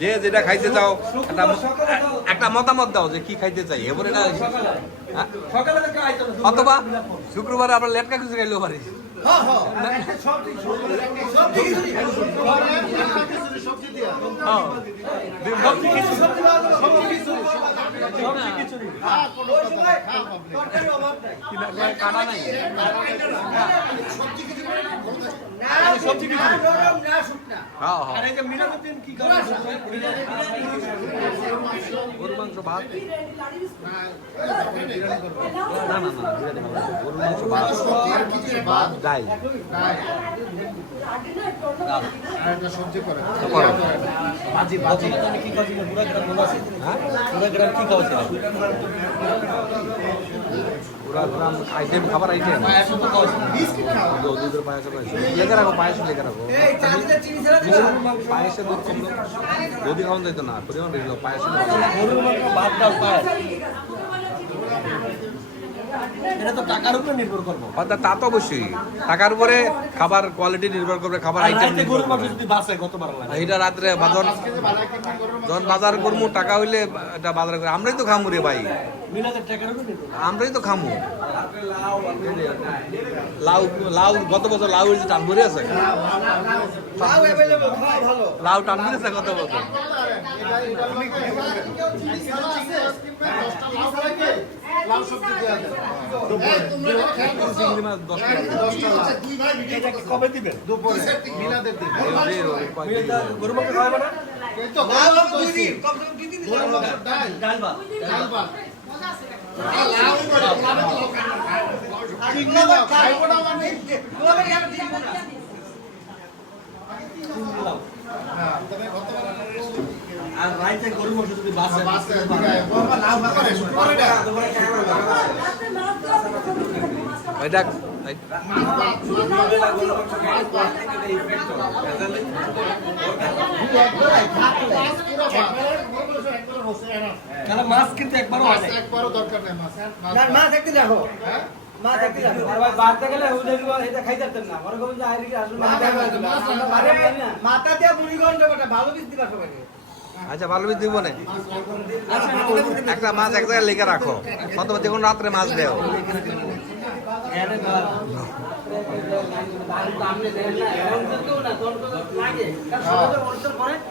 যে যেটা খাইতে চাও একটা একটা মতামত দাও যে কি খাইতে চাই এবারে না হ্যাঁ? অথবা শুক্রবারে আমরা লেটকা কিছু খাইলেও পারি হ্যাঁ, হ্যাঁ, হ্যাঁ। নাই কাটা নাই না সবজি কিছু না নরম না শুকনা হ্যাঁ হ্যাঁ আর এই যে মিনারুদ্দিন কি করে গরুর মাংস ভাত না না না। গরুর মাংস ভাত ভাত ডাল সবজি করে কি পুরো গ্রাম মনে হ্যাঁ খাওয়া ছিল আইটেম খাবার আইটেম দুধের পায়েস লেগে রাখো পায়েস লেগে রাখো। পায়েসে দুধ কম যদি খাওয়ান যাইতো না পরিমাণ বেশি পায়েস। ভাত এটা তো টাকার উপর নির্ভর করব তা তো অবশ্যই টাকার উপরে খাবার কোয়ালিটি নির্ভর করবে খাবার আইটেম রাইতে মাংস যদি বাসে গতবার এটা রাত্রে বাজার যখন বাজার করব টাকা হইলে এটা বাজার করে আমরাই তো খামু রে ভাই আমরাই তো খামু লাউ লাউ গত বছর লাউ যে টান ভরে আছে লাউ অ্যাভেলেবল খাওয়া ভালো লাউ টান ভরেছে গত বছর কবে দিবেন দুপুরে মিলাদের দিন রাইতে যদি বাসে বাসে করে। মাছ কিন্তু একবারও হয় একবারও দরকার নেই মাছ মাছ একটু দেখো। হ্যাঁ? মাছ একটু দেখো। ভাই বাড়তে গেলে এটা খাইতে পারতেন না। মনে করুন যে আসলে মাথা দিয়ে মুড়ি গন্ড বেটা ভালো দিবা সবাইকে। আচ্ছা ভালো দিব না। একটা মাছ এক জায়গায় লেগে রাখো অথবা দেখুন রাত্রে মাছ দেও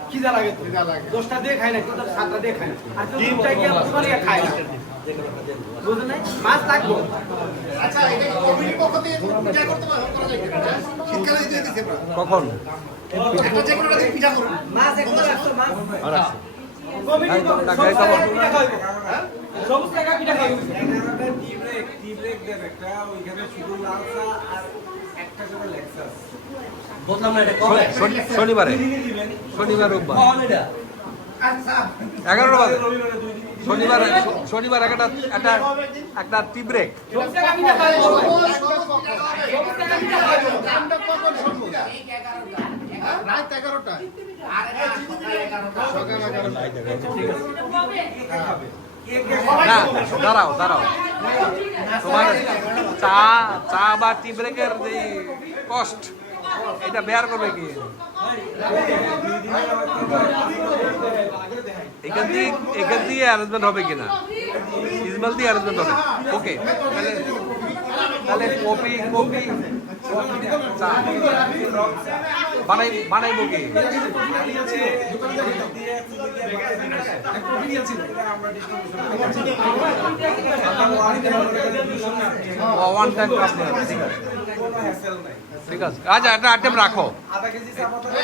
খিদা দিয়ে খায় না সাতটা দিয়ে খায় না আর তিনটা গিয়ে খায় না? মাছ লাগবে। আচ্ছা এটা কমিটির পক্ষ থেকে পিঠা করতে পারো করা যায় শীতকালে দিতে দিতে আমরা কখন? একটা যে কোনো দিন পিঠা করুন। মাছ একবার রাখছো মাছ। আর আছে। কমিটি এই তো, সবুজ টাকা এই তো টাকা বল। পিঠা খাইবো সবুজ টাকা পিঠা খাইবো? বললাম না এটা কবে? শনিবারে। শনিবার রোববার। এটা? এগারোটা বাজে। শনিবার শনিবার একটা একটা একটা টি ব্রেক রাত দাঁড়াও দাঁড়াও। তোমার চা চা বা টি ব্রেকের যে কষ্ট এটা বেয়ার করবে কি? এখান দিয়ে এখান দিয়ে অ্যারেঞ্জমেন্ট হবে কিনা? ইসমাল দিয়ে অ্যারেঞ্জমেন্ট হবে। ওকে তাহলে তাহলে কপি কপি বানাই, বানাইবো কি? ওয়ান টাইম ঠিক আছে। আচ্ছা একটা আইটেম রাখো।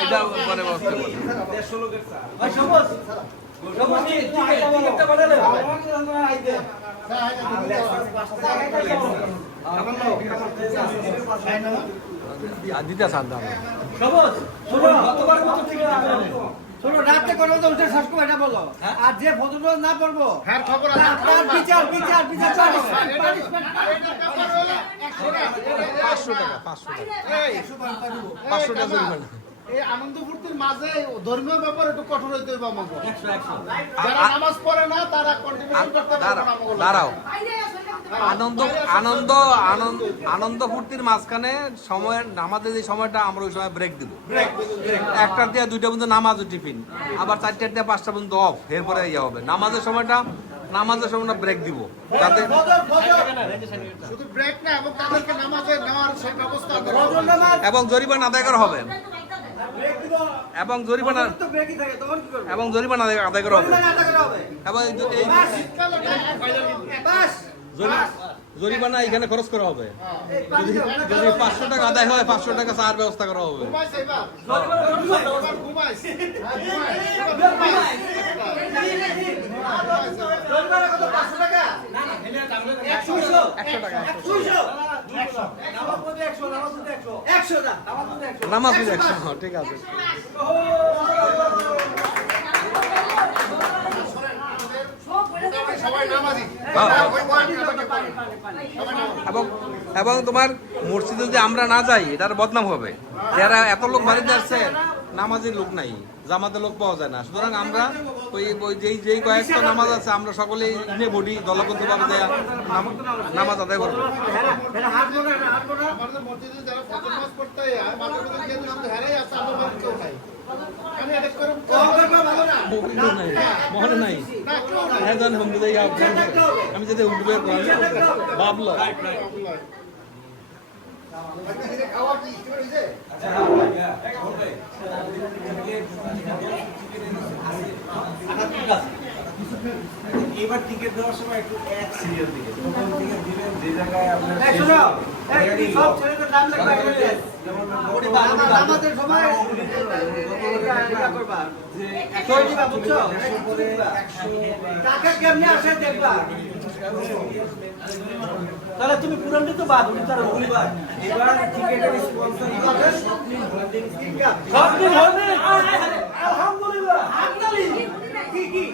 এটা মানে ব্যবস্থা করো। দিতে দাম সবুজ গতবার মতো শোনো রাতে তো উঠে শেষ এটা বলো আর যে ফটো না পড়ব তার বিচার বিচার বিচার পাঁচশো টাকা। পাঁচশো টাকা। পাঁচশো টাকা। এই আনন্দ ফুর্তির মাঝে ধর্মীয় ব্যাপার একটু কঠোর হইতে হবে আমাকে। একশো একশো। যারা নামাজ পড়ে না তারা কন্টিনিউ করতে পারবে দাঁড়াও না আমাকে দাঁড়াও। আনন্দ আনন্দ আনন্দ আনন্দ ফুর্তির মাঝখানে সময়ের নামাজের যে সময়টা আমরা ওই সময় ব্রেক দিব। একটার দিয়ে দুইটা পর্যন্ত নামাজ ও টিফিন। আবার চারটার দিয়ে পাঁচটা পর্যন্ত অফ এরপরে ইয়ে হবে। নামাজের সময়টা নামাজের সময়টা ব্রেক দিব। যাতে শুধু ব্রেক না এবং তাদেরকে নামাজে নেওয়ার সেই ব্যবস্থা এবং জরিমানা আদায় করা হবে। এবং জরিমানা তো ব্রেকই থাকে তখন কি করবে? এবং জরিমানা আদায় করা হবে। আদা করা হবে। এবং এই জরিমানা এখানে খরচ করা হবে। যদি পাঁচশো টাকা আদায় হয় পাঁচশো টাকা চার ব্যবস্থা করা হবে? 500 টাকা? ঠিক আছে। এবং এবং তোমার মসজিদে যদি আমরা না যাই, এটার বদনাম হবে যারা এত লোক বাড়িতে আসছে নামাজের লোক নাই জামাতে লোক পাওয়া যায় না সুতরাং আমরা ওই ওই যেই যেই কয়েকটা নামাজ আছে আমরা সকলেই বডি দলবদ্ধ ভাবে যে নামাজ আদায় করব হয়। আমি মনে। হ্যাঁ যদি হুমকি বের করি ভাবলো খাওয়া কি? কি হয়েছে? এবার টিকিট দেওয়ার সময় একটু এক সিরিয়াল দিকে প্রথম টিকিট দিবেন যে জায়গায় আপনার সব ছেলেদের নাম সময় টাকা কেমনে আসে দেখবা? তাহলে তুমি পুরানটা তো বাদ তুমি তার রবিবার। এবার ক্রিকেটের স্পন্সর হবে স্বপ্নিল হোল্ডিং সব দিন আলহামদুলিল্লাহ। কি কি?